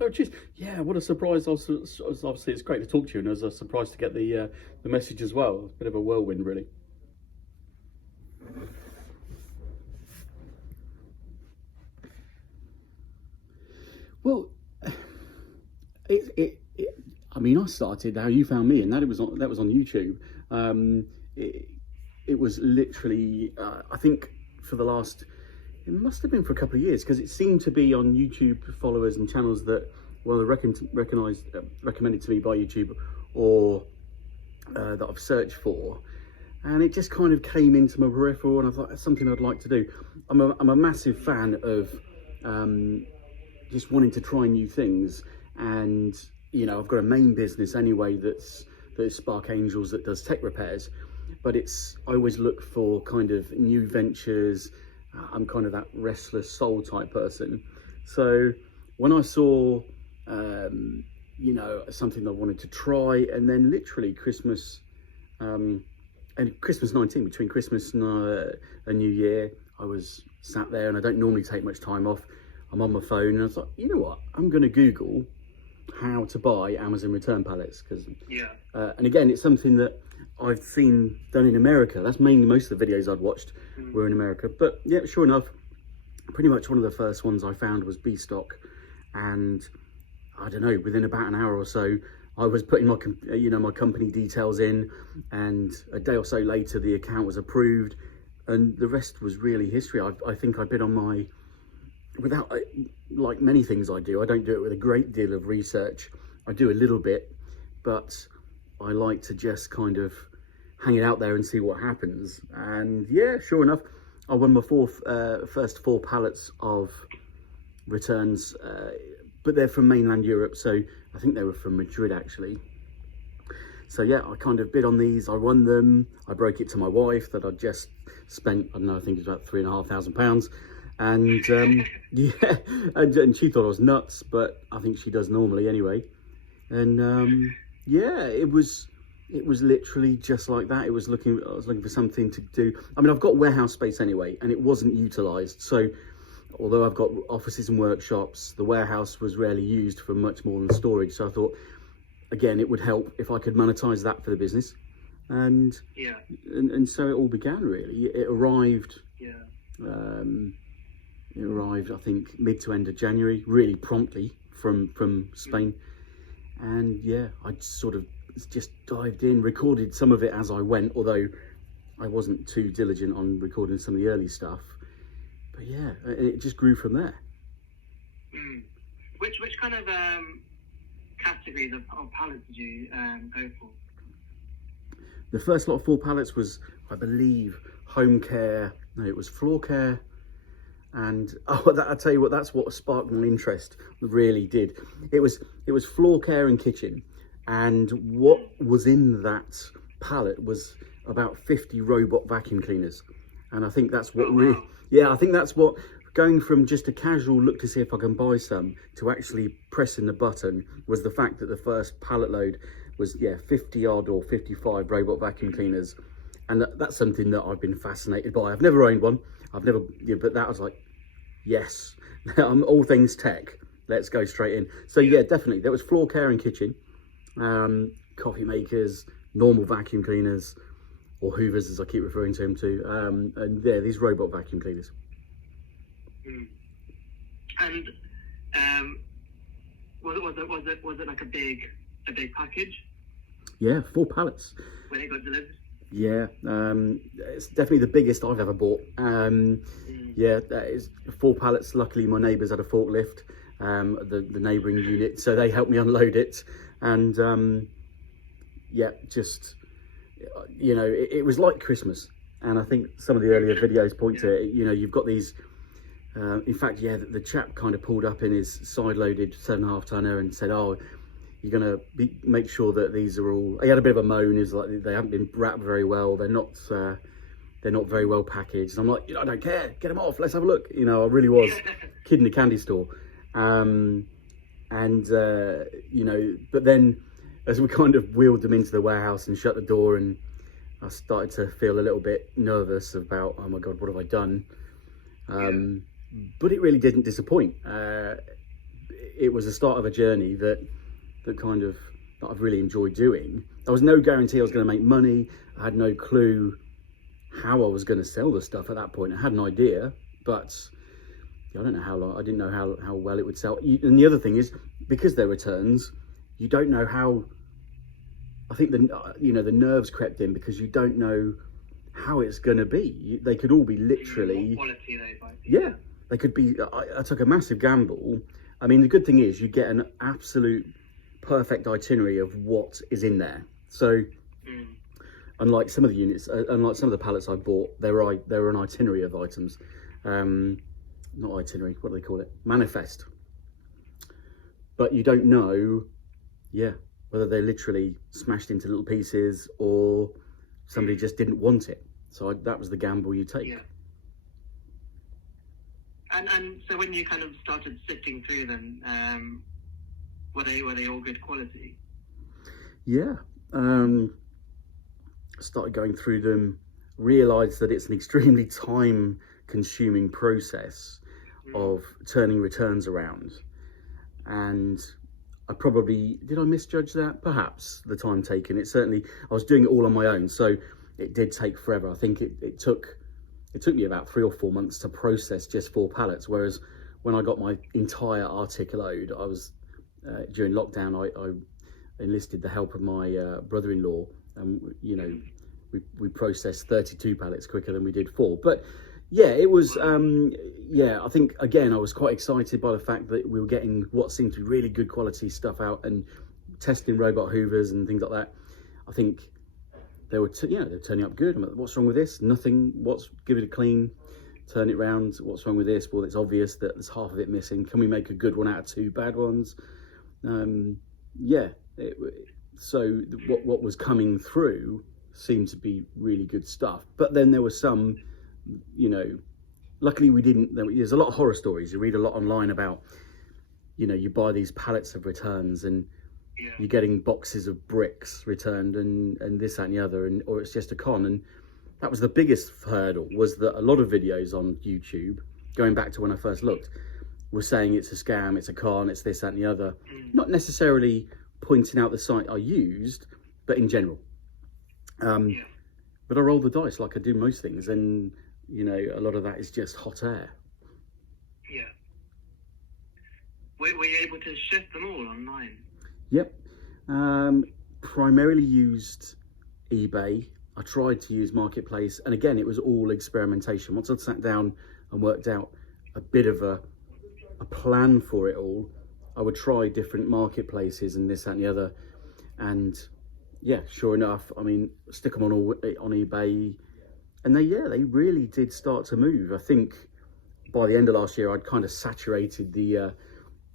Oh, geez. Yeah, what a surprise. Obviously, it's great to talk to you, and it was a surprise to get the message as well. A bit of a whirlwind, really. Well, it I mean, I started how you found me, and that was on YouTube. Um, it, it was literally, I think, for the last, it must have been for a couple of years, because it seemed to be on YouTube followers and channels that were recommended to me by YouTube, or that I've searched for, and it just kind of came into my peripheral, and I thought that's something I'd like to do. I'm a massive fan of just wanting to try new things, and I've got a main business anyway that's Spark Angels, that does tech repairs, but I always look for kind of new ventures. I'm kind of that restless soul type person, so when I saw something I wanted to try, and then literally Christmas, and Christmas 19, between Christmas and New Year, I was sat there, and I don't normally take much time off. I'm on my phone, and I was like, you know what, I'm going to Google how to buy Amazon return pallets, because and again, it's something that I've seen done in America. That's mainly most of the videos I'd watched were in America, but yeah, sure enough, pretty much one of the first ones I found was B stock, and I don't know, within about an hour or so, I was putting my my company details in, and a day or so later the account was approved, and the rest was really history. I think I bid on my, without, like many things I do, I don't do it with a great deal of research. I do a little bit, but I like to just kind of hang it out there and see what happens. And yeah, sure enough, I won my first 4 pallets of returns, but they're from mainland Europe, so I think they were from Madrid actually. So yeah, I kind of bid on these, I won them, I broke it to my wife that I'd just spent, I don't know, I think it was about £3,500, and yeah, and she thought I was nuts, but I think she does normally anyway. And yeah, it was literally just like that. I was looking for something to do. I mean, I've got warehouse space anyway, and it wasn't utilized, so although I've got offices and workshops, the warehouse was rarely used for much more than storage. So I thought, again, it would help if I could monetize that for the business. And and so it all began, really. It arrived, I think, mid to end of January, really promptly from Spain. And yeah, I sort of just dived in, recorded some of it as I went, although I wasn't too diligent on recording some of the early stuff. But yeah, it just grew from there. Which kind of categories of pallets did you go for? The first lot of 4 pallets was, I believe, home care. No, it was floor care. And I tell you what, that's what sparked my interest. Really did. It was floor care and kitchen, and what was in that pallet was about 50 robot vacuum cleaners. And I think that's what really, yeah, I think that's what, going from just a casual look to see if I can buy some to actually pressing the button, was the fact that the first pallet load was 50 odd or 55 robot vacuum cleaners. And that's something that I've been fascinated by. I've never owned one. But that was like, yes, all things tech. Let's go straight in. So yeah, definitely there was floor care and kitchen, coffee makers, normal vacuum cleaners, or hoovers as I keep referring to them to, and yeah, these robot vacuum cleaners. And was it like a big package? Yeah, 4 pallets. When it got delivered? Yeah, it's definitely the biggest I've ever bought. Yeah, that is 4 pallets. Luckily, my neighbours had a forklift, the neighbouring unit, so they helped me unload it. And yeah, just, it was like Christmas. And I think some of the earlier videos point to it. You've got these. In fact, yeah, the chap kind of pulled up in his side-loaded 7.5 tonner and said, "Oh, you're gonna make sure that these are all." He had a bit of a moan. Is like, they haven't been wrapped very well. They're not very well packaged. And I'm like, I don't care. Get them off. Let's have a look. I really was kid in a candy store. But then as we kind of wheeled them into the warehouse and shut the door, and I started to feel a little bit nervous about, oh my God, what have I done? But it really didn't disappoint. it was the start of a journey that I've really enjoyed doing. There was no guarantee I was going to make money. I had no clue how I was going to sell the stuff at that point. I had an idea, but I don't know how long. I didn't know how well it would sell. And the other thing is, because they're returns, you don't know how. I think the nerves crept in because you don't know how it's going to be. They could all be literally. What quality they might be. Yeah, they could be. I took a massive gamble. I mean, the good thing is you get an absolute perfect itinerary of what is in there. So, unlike some of the units, unlike some of the pallets I bought, they were an itinerary of items. Not itinerary. What do they call it? Manifest. But you don't know, whether they're literally smashed into little pieces or somebody just didn't want it. So that was the gamble you take. Yeah. And so when you kind of started sifting through them, were they all good quality? Yeah. Started going through them, realised that it's an extremely time-consuming process of turning returns around, and did I misjudge that? Perhaps the time taken. It certainly, I was doing it all on my own, so it did take forever. I think it took me about 3 or 4 months to process just 4 pallets, whereas when I got my entire Arctic load, I was during lockdown. I enlisted the help of my brother-in-law, and we processed 32 pallets quicker than we did 4. But yeah, it was I think again I was quite excited by the fact that we were getting what seemed to be really good quality stuff out and testing robot hoovers and things like that. I think they were they're turning up good. I'm like, what's wrong with this? Nothing. Give it a clean, turn it round. What's wrong with this? Well, it's obvious that there's half of it missing. Can we make a good one out of 2 bad ones? So what was coming through seemed to be really good stuff. But then there were some, luckily we didn't. There's a lot of horror stories. You read a lot online about, you buy these pallets of returns and you're getting boxes of bricks returned and this, that and the other, or it's just a con. And that was the biggest hurdle, was that a lot of videos on YouTube, going back to when I first looked, were saying it's a scam, it's a con, it's this, that and the other. Not necessarily pointing out the site I used, but in general. But I rolled the dice like I do most things, and a lot of that is just hot air. Yeah. Were you able to shift them all online? Yep. Primarily used eBay. I tried to use Marketplace, and again, it was all experimentation. Once I'd sat down and worked out a bit of a plan for it all, I would try different marketplaces and this, that and the other. And yeah, sure enough, I mean, stick them on eBay, and they really did start to move. I think by the end of last year, I'd kind of saturated the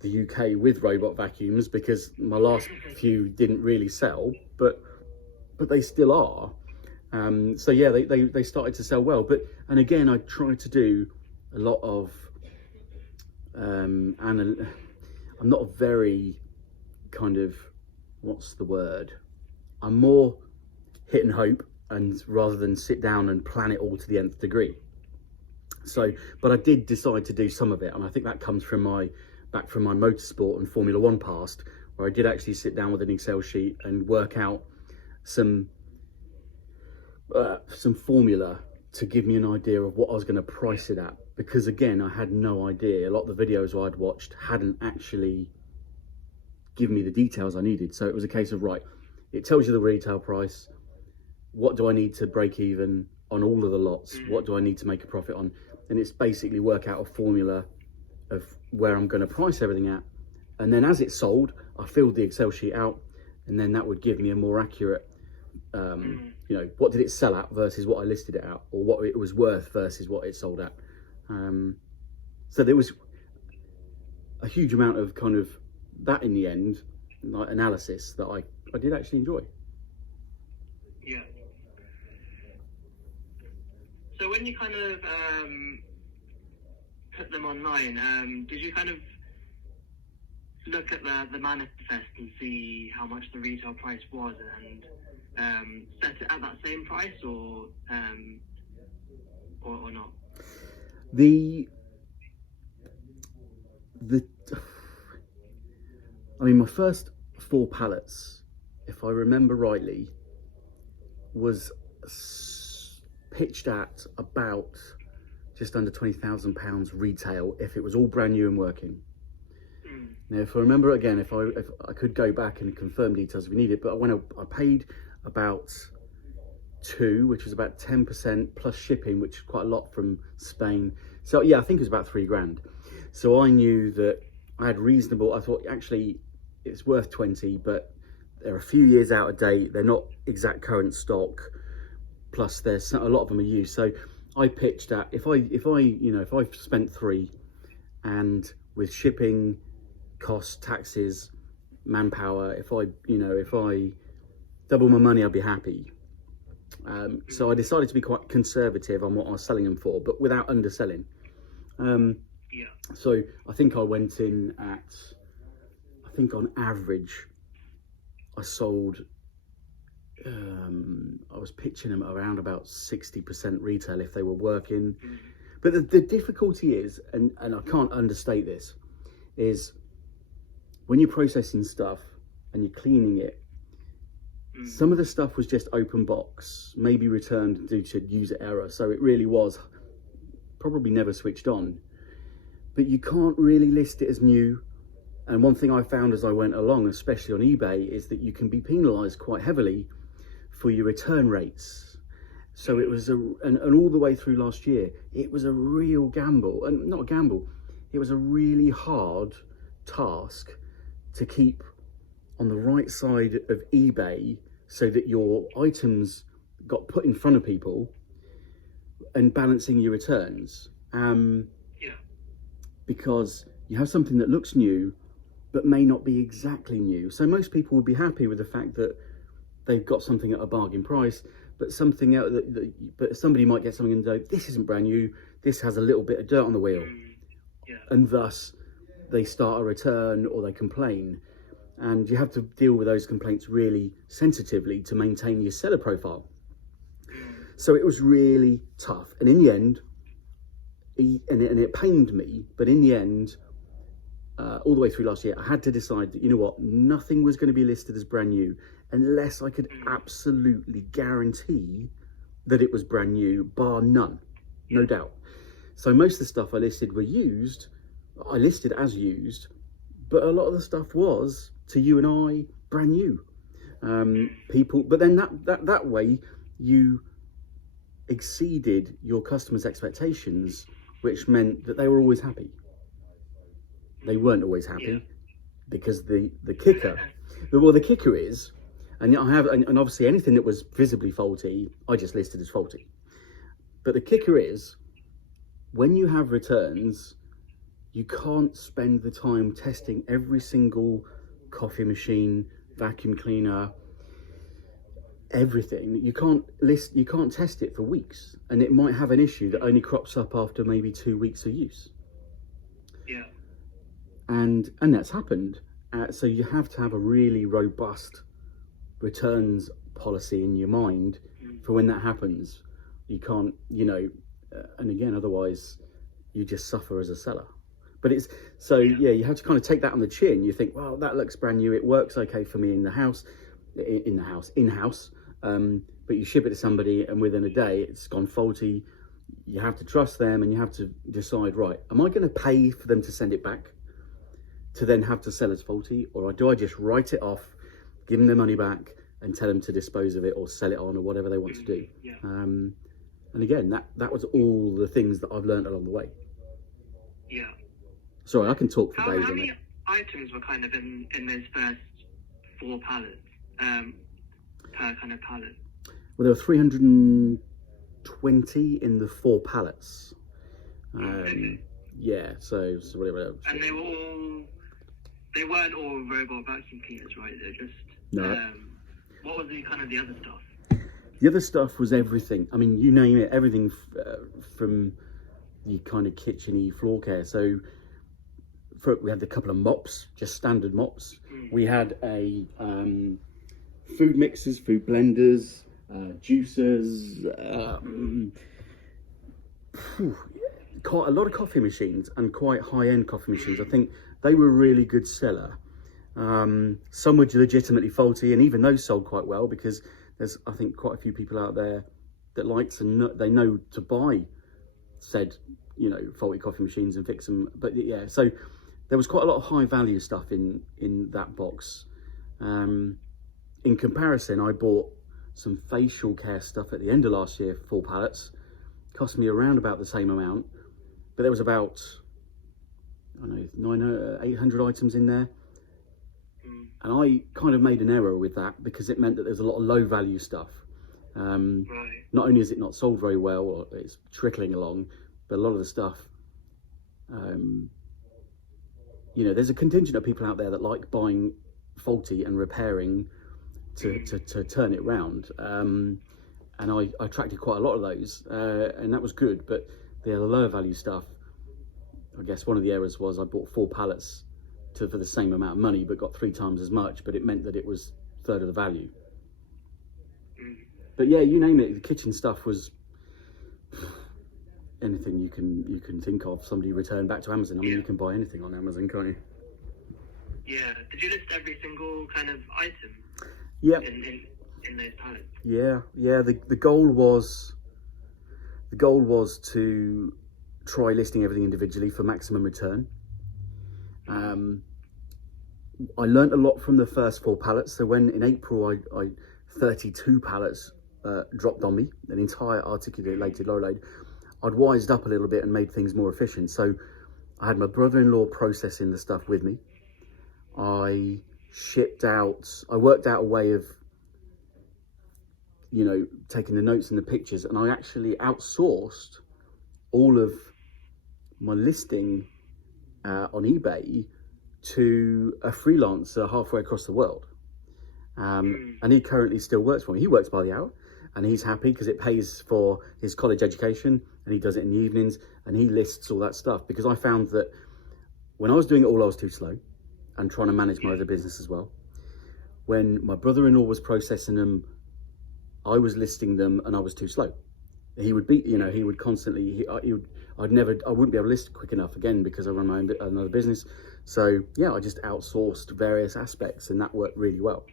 UK with robot vacuums, because my last few didn't really sell, but they still are. So yeah, they started to sell well. And again, I tried to do a lot of I'm not a very kind of, what's the word? I'm more hit and hope, and rather than sit down and plan it all to the nth degree. So, but I did decide to do some of it, and I think that comes from my motorsport and Formula One past, where I did actually sit down with an Excel sheet and work out some formula to give me an idea of what I was going to price it at. Because again, I had no idea. A lot of the videos I'd watched hadn't actually given me the details I needed. So it was a case of, right, it tells you the retail price. What do I need to break even on all of the lots? What do I need to make a profit on? And it's basically work out a formula of where I'm going to price everything at. And then as it sold, I filled the Excel sheet out, and then that would give me a more accurate, what did it sell at versus what I listed it at, or what it was worth versus what it sold at. So there was a huge amount of kind of that in the end, like analysis, that I did actually enjoy. Yeah. So when you kind of put them online, did you kind of look at the manifest and see how much the retail price was, and set it at that same price, or not? I mean, my first 4 pallets, if I remember rightly, was pitched at about just under £20,000 retail if it was all brand new and working. Now, if I remember again, if I could go back and confirm details if we need it, but when I paid about 2, which was about 10% plus shipping, which is quite a lot from Spain. So yeah, I think it was about £3,000. So I knew that I had reasonable. I thought actually it's worth 20, but they're a few years out of date. They're not exact current stock. Plus, there's a lot of them are used. So I pitched at if I spent 3, and with shipping costs, taxes, manpower, if I double my money, I'd be happy. So I decided to be quite conservative on what I was selling them for, but without underselling. So I think I went in at, I think on average, I sold, I was pitching them around about 60% retail if they were working. But the difficulty is, and I can't understate this, is when you're processing stuff and you're cleaning it, some of the stuff was just open box, maybe returned due to user error. So it really was probably never switched on. But you can't really list it as new. And one thing I found as I went along, especially on eBay, is that you can be penalised quite heavily for your return rates. So it was and all the way through last year, it was a real gamble, and not a gamble, it was a really hard task to keep on the right side of eBay so that your items got put in front of people and balancing your returns. Because you have something that looks new but may not be exactly new. So most people would be happy with the fact that they've got something at a bargain price, but something else but somebody might get something and go, this isn't brand new, this has a little bit of dirt on the wheel. And thus they start a return or they complain. And you have to deal with those complaints really sensitively to maintain your seller profile. So it was really tough. And in the end, and it pained me, but in the end, all the way through last year, I had to decide that, you know what, nothing was going to be listed as brand new unless I could absolutely guarantee that it was brand new, bar none, no doubt. So most of the stuff I listed were used, I listed as used, but a lot of the stuff was, to you and I, brand new. But then that way, you exceeded your customers' expectations, which meant that they were always happy. They weren't always happy, because the kicker is, and obviously anything that was visibly faulty, I just listed as faulty. But the kicker is, when you have returns, you can't spend the time testing every single coffee machine, vacuum cleaner, everything. You can't test it for weeks, and it might have an issue that only crops up after maybe 2 weeks of use. And that's happened. So you have to have a really robust returns policy in your mind for when that happens. You can't, and again, otherwise you just suffer as a seller. But you have to kind of take that on the chin. You think, well, that looks brand new, it works okay for me in-house, but you ship it to somebody and within a day it's gone faulty. You have to trust them, and you have to decide, right, am I going to pay for them to send it back to then have to sell as faulty, or do I just write it off, give them their money back and tell them to dispose of it or sell it on or whatever they want to do? And again, that was all the things that I've learned along the way. Sorry, I can talk for days how on many it. items were kind of in those first 4 pallets, per kind of pallet? Well, there were 320 in the 4 pallets. Yeah, so whatever. And they weren't all robot vacuum cleaners, right? They're just no. What was the kind of the other stuff? The other stuff was everything. I mean, you name it, everything from the kind of kitchen-y floor care. So we had a couple of mops, just standard mops. We had a food mixers, food blenders, juicers, quite a lot of coffee machines, and quite high-end coffee machines. I think they were a really good seller. Some were legitimately faulty, and even those sold quite well because there's, I think, quite a few people out there that likes and they know to buy said, faulty coffee machines and fix them. But yeah, so there was quite a lot of high value stuff in that box. In comparison, I bought some facial care stuff at the end of last year, 4 pallets. Cost me around about the same amount, but there was about, I don't know, 800 items in there. And I kind of made an error with that because it meant that there's a lot of low value stuff. Right. Not only is it not sold very well, or it's trickling along, but a lot of the stuff, there's a contingent of people out there that like buying faulty and repairing to turn it round. And I attracted quite a lot of those, and that was good. But the lower value stuff, I guess one of the errors was I bought 4 pallets for the same amount of money, but got 3 times as much. But it meant that it was a third of the value. But yeah, you name it. The kitchen stuff was anything you can think of. Somebody returned back to Amazon. I mean, you can buy anything on Amazon, can't you? Yeah. Did you list every single kind of item? Yeah. In those pallets. Yeah. The goal was to try listing everything individually for maximum return. I learnt a lot from the first 4 pallets. So when in April I 32 pallets dropped on me, an entire articulated low load, I'd wised up a little bit and made things more efficient. So I had my brother-in-law processing the stuff with me. I worked out a way of, taking the notes and the pictures, and I actually outsourced all of my listing on eBay to a freelancer halfway across the world. And he currently still works for me. He works by the hour, and he's happy because it pays for his college education, and he does it in the evenings, and he lists all that stuff. Because I found that when I was doing it all, I was too slow and trying to manage my other business as well. When my brother-in-law was processing them, I was listing them and I was too slow. He would he would constantly, I wouldn't be able to list quick enough again because I run my own another business. So yeah, I just outsourced various aspects, and that worked really well.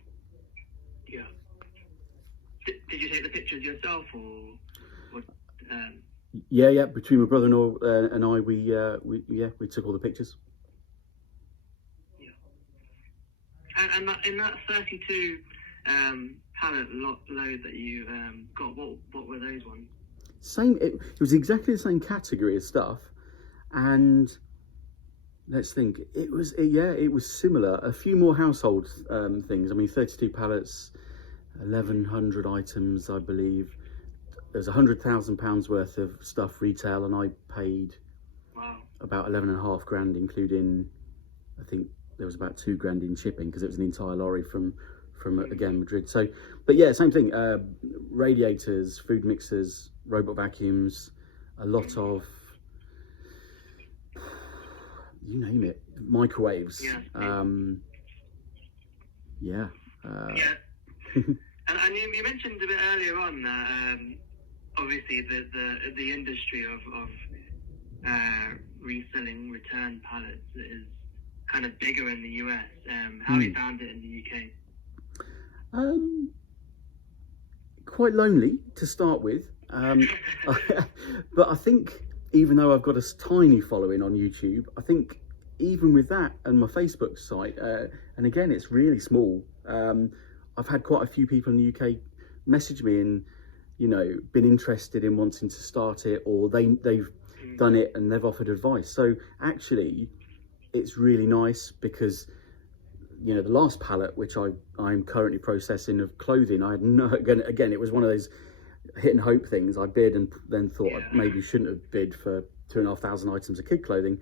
Yeah. Did you take the pictures yourself, or? Yeah. Between my brother-in-law and I, we took all the pictures. Yeah. And in that 32 pallet load that you got, what were those ones? Same. It was exactly the same category of stuff, and let's think. It was similar. A few more household things. I mean, 32 pallets, 1,100 items, I believe. There's £100,000 worth of stuff retail, and I paid about 11.5 grand, including, I think there was about 2 grand in shipping because it was an entire lorry from again Madrid. So, but yeah, same thing. Radiators, food mixers, robot vacuums, a lot of, you name it, microwaves. Yeah. Yeah. And you mentioned a bit earlier on that obviously the industry of reselling return pallets is kind of bigger in the US. How have you found it in the UK? Quite lonely to start with, but I think even though I've got a tiny following on YouTube, I think even with that and my Facebook site, and again it's really small, I've had quite a few people in the UK message me and been interested in wanting to start it, or they've done it and they've offered advice. So actually it's really nice because the last pallet, which I'm currently processing of clothing, I had again it was one of those hit and hope things. I bid and then thought I maybe shouldn't have bid for 2,500 items of kid clothing,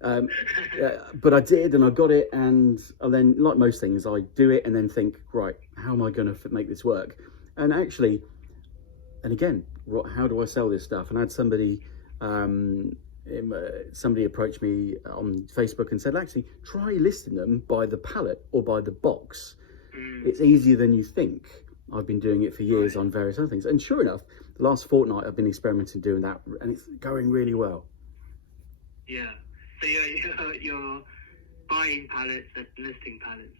but I did, and I got it, and then, like most things, I do it and then think, right, how am I going to make this work? And actually, and again, how do I sell this stuff? And I had somebody approached me on Facebook and said, actually, try listing them by the pallet or by the box. It's easier than you think. I've been doing it for years on various other things. And sure enough, the last fortnight I've been experimenting doing that, and it's going really well. Yeah. So you're buying pallets and listing pallets?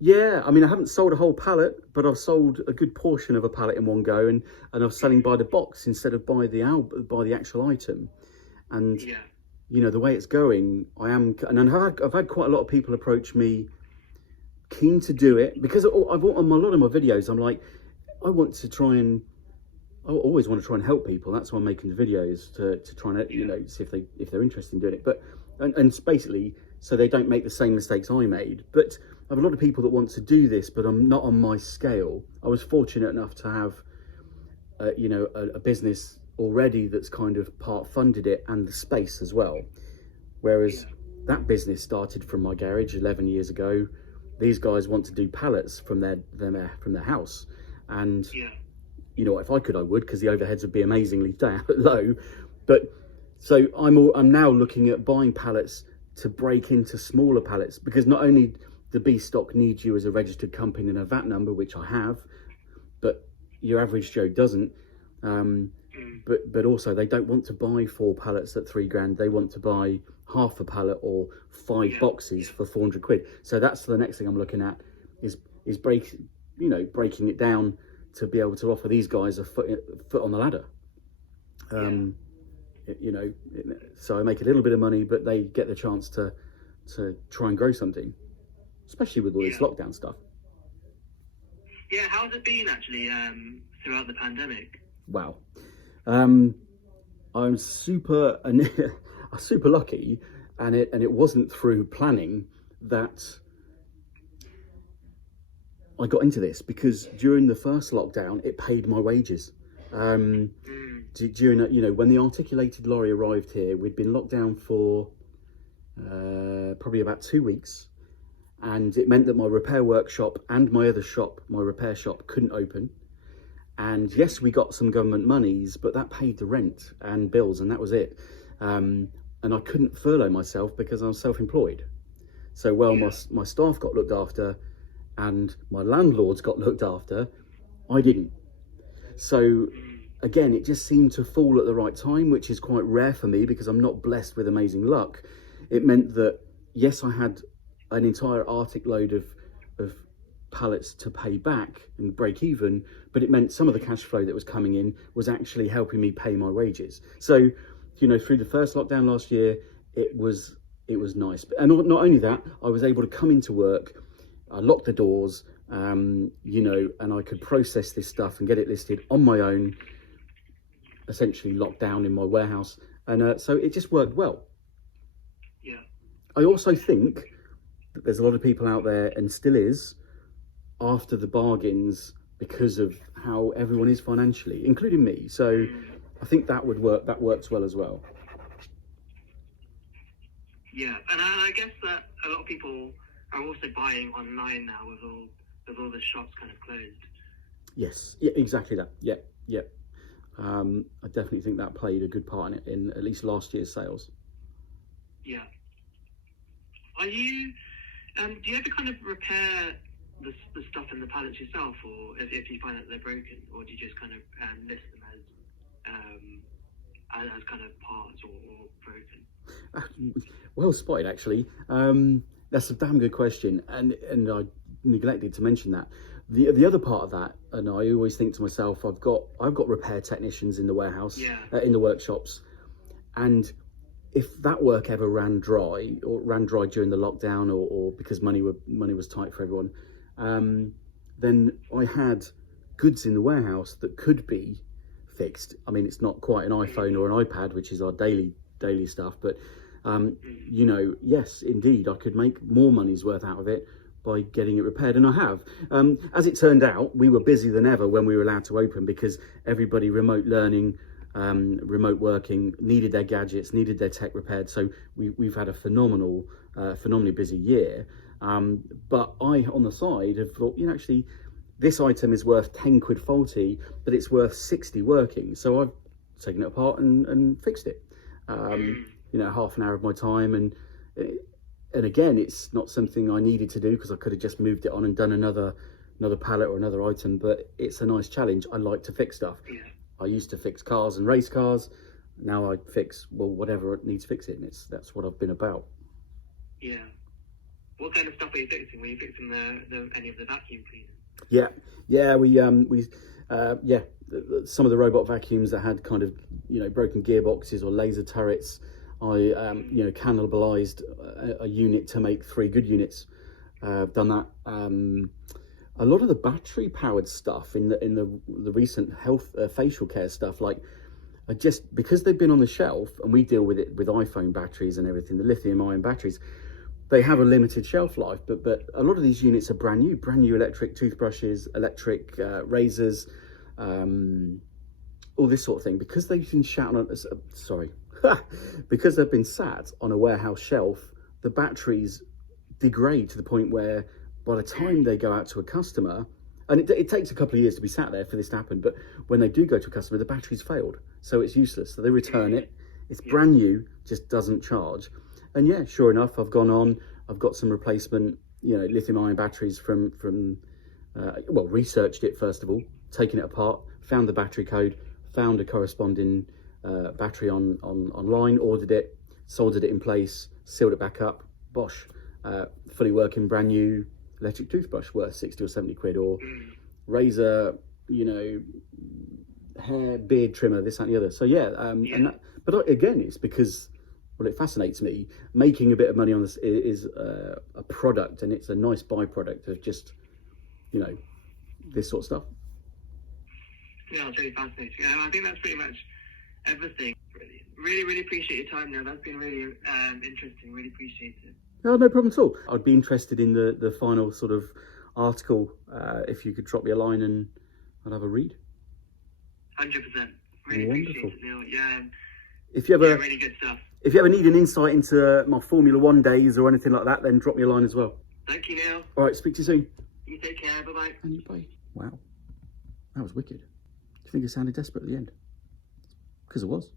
Yeah, I mean, I haven't sold a whole pallet, but I've sold a good portion of a pallet in one go, and I'm selling by the box instead of by the actual item. And Yeah. you know, the way it's going, and I've had quite a lot of people approach me keen to do it, because on a lot of my videos, I'm like, I always want to try and help people. That's why I'm making the videos, to try and, you know, see if they're interested in doing it. But and it's basically so they don't make the same mistakes I made. But I have a lot of people that want to do this, but I'm not on my scale. I was fortunate enough to have you know, a business already that's kind of part funded it, and the space as well. Whereas that business started from my garage 11 years ago. These guys want to do pallets from their house, and Yeah. you know, if I could, I would, because the overheads would be amazingly low. But so I'm now looking at buying pallets to break into smaller pallets, because not only the B stock needs you as a registered company and a VAT number, which I have, but your average Joe doesn't. But also they don't want to buy 4 pallets at £3,000. They want to buy half a pallet or 5 boxes for 400 quid. So that's the next thing I'm looking at, is breaking it down to be able to offer these guys a foot on the ladder. You know, so I make a little bit of money, but they get the chance to try and grow something, especially with all this lockdown stuff. Yeah, how's it been actually throughout the pandemic? Wow. I'm super lucky, and it wasn't through planning that I got into this, because during the first lockdown it paid my wages. During, you know, when the articulated lorry arrived here, we'd been locked down for probably about 2 weeks, and it meant that my repair workshop and my other shop, my repair shop, couldn't open. And yes, we got some government monies, but that paid the rent and bills, and that was it. And I couldn't furlough myself because I was self-employed. So my staff got looked after, and my landlords got looked after. I didn't. So again, it just seemed to fall at the right time, which is quite rare for me because I'm not blessed with amazing luck. It meant that, yes, I had an entire Arctic load of pallets to pay back and break even, but it meant some of the cash flow that was coming in was actually helping me pay my wages. So, you know, through the first lockdown last year, it was nice. And not only that, I was able to come into work, I locked the doors, you know, and I could process this stuff and get it listed on my own, essentially locked down in my warehouse. And so it just worked well. Yeah. I also think that there's a lot of people out there, and still is, after the bargains, because of how everyone is financially, including me. So I think that would work. That works well as well. Yeah, and I guess that a lot of people are also buying online now with all the shops kind of closed. Yes, yeah, exactly that. Yeah. I definitely think that played a good part in it, in at least last year's sales. Yeah. Are you? Do you ever kind of repair the stuff in the pallets yourself, or if you find that they're broken, or do you just kind of list them as kind of parts or broken? Well spotted, actually. That's a damn good question, and I neglected to mention that. The other part of that, and I always think to myself, I've got repair technicians in the warehouse, in the workshops, and if that work ever ran dry during the lockdown, or because money was tight for everyone, then I had goods in the warehouse that could be fixed. I mean, it's not quite an iPhone or an iPad, which is our daily stuff, but you know, yes, indeed, I could make more money's worth out of it by getting it repaired, and I have. As it turned out, we were busier than ever when we were allowed to open, because everybody remote learning, remote working, needed their gadgets, needed their tech repaired. So we've had a phenomenally busy year. But I, on the side, have thought, you know, actually, this item is worth 10 quid faulty, but it's worth 60 working. So I've taken it apart and fixed it. You know, half an hour of my time, and again, it's not something I needed to do, because I could have just moved it on and done another pallet or another item. But it's a nice challenge. I like to fix stuff. Yeah. I used to fix cars and race cars. Now I fix, well, whatever needs fixing. That's what I've been about. Yeah. What kind of stuff were you fixing? Were you fixing any of the vacuum cleaners? Yeah, some of the robot vacuums that had kind of, broken gearboxes or laser turrets. I cannibalized a unit to make 3 good units. I've done that. A lot of the battery powered stuff in the recent health facial care stuff, like, just because they've been on the shelf, and we deal with it with iPhone batteries and everything, the lithium ion batteries, they have a limited shelf life, but a lot of these units are brand new electric toothbrushes, electric razors, all this sort of thing. Because they've been because they've been sat on a warehouse shelf, the batteries degrade to the point where by the time they go out to a customer, and it takes a couple of years to be sat there for this to happen, but when they do go to a customer, the battery's failed, so it's useless. So they return it. It's brand new, just doesn't charge. And yeah, sure enough, I've got some replacement, lithium-ion batteries from researched it first of all, taken it apart, found the battery code, found a corresponding battery online, ordered it, soldered it in place, sealed it back up, bosh, fully working, brand new electric toothbrush worth 60 or 70 quid, or razor, hair, beard trimmer, this, that, and the other. So but again, it's because, well, it fascinates me. Making a bit of money on this is a product, and it's a nice byproduct of just, this sort of stuff. Yeah, it's really fascinating. I think that's pretty much everything. Really, really appreciate your time, Neil. That's been really interesting. Really appreciate it. No problem at all. I'd be interested in the final sort of article, if you could drop me a line and I'd have a read. 100%. Really appreciate it, Neil. Yeah. If you ever, really good stuff. If you ever need an insight into my Formula One days or anything like that, then drop me a line as well. Thank you, Neil. All right, speak to you soon. You take care. Bye-bye. And you bye. Wow. That was wicked. Do you think it sounded desperate at the end? Because it was.